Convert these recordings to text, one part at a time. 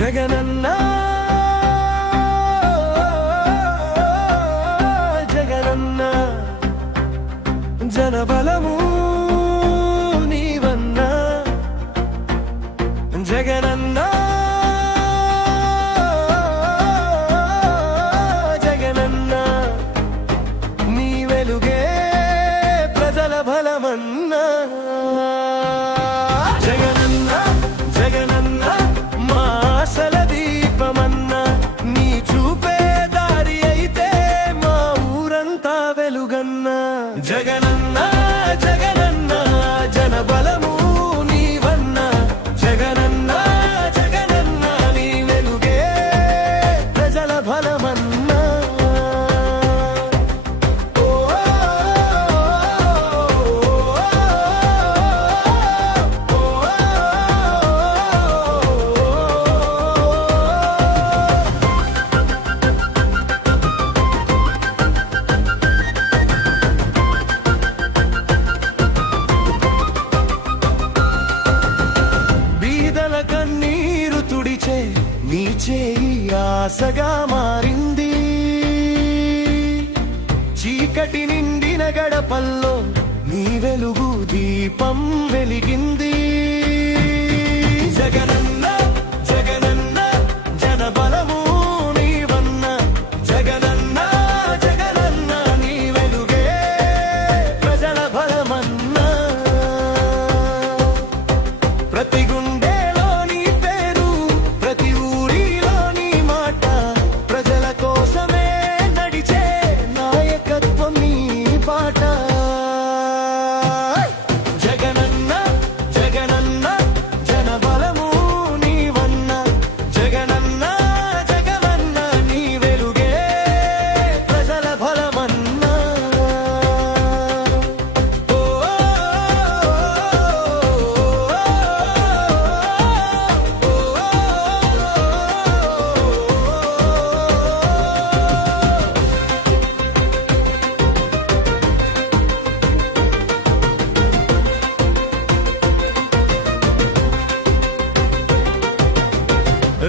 జగనన్న జగనన్న జనబలము నీవన్న జగనన్న జగనన్న నీ వెలుగే ప్రజల బలమన్నా జగనన్న జగనన్న మా ఆశల దీపమన్న నీ చూపే దారి అయితే మా ఊరంతా వెలుగన్న జగనన్న జగనన్న జనబలము నీవన్న జగనన్న జగనన్న నీ వెలుగే ప్రజల బలమన్న కన్నీరు తుడిచే నీ చేయి ఆశగా మారింది చీకటి నిండిన గడపల్లో నీ వెలుగు దీపం వెలిగింది జగనన్న జగనన్న జనబలము నీవన్న జగనన్న జగనన్న నీ వెలుగే ప్రజల బలమన్నా ప్రతి గుండె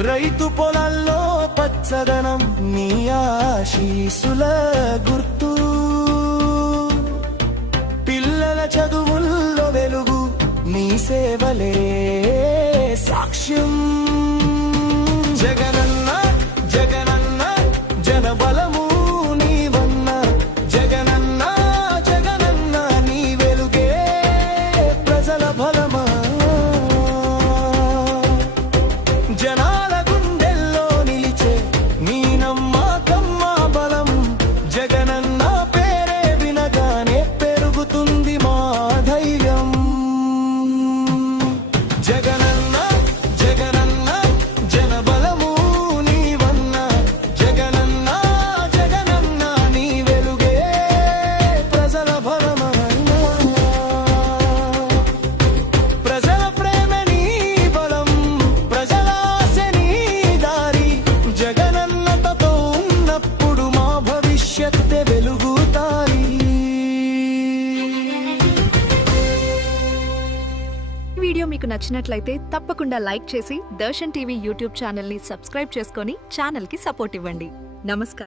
రైతు పొలాల్లో పచ్చదనం నీ ఆశీసుల గుర్తు పిల్లల చదువుల్లో వెలుగు నీ సేవలే సాక్ష్యం జగనన్న జగనన్న జనబలము నీవన్న జగనన్న జగనన్న నీ వెలుగే ప్రజల బలమా జనాల గుండెల్లో నిలిచే నీ నమ్మకమ్మ బలం జగనన్న పేరే వినగానే పెరుగుతుంది మా ధైర్యం జగనన్న జగనన్న జనబలము నీవన్న జగనన్న జగనన్న నీ వెలుగే ప్రజల బలమన్నా ప్రజల ప్రేమ నీ బలం ప్రజల ఆశ నీ దారి జగనన్నతో ఉన్నప్పుడు మా భవిష్యత్తే వెలుగుతాయి. వీడియో మీకు నచ్చినట్లయితే తప్పకుండా లైక్ చేసి దర్శన్ టీవీ యూట్యూబ్ ఛానల్ని సబ్స్క్రైబ్ చేసుకొని ఛానల్కి సపోర్ట్ ఇవ్వండి. నమస్కారం.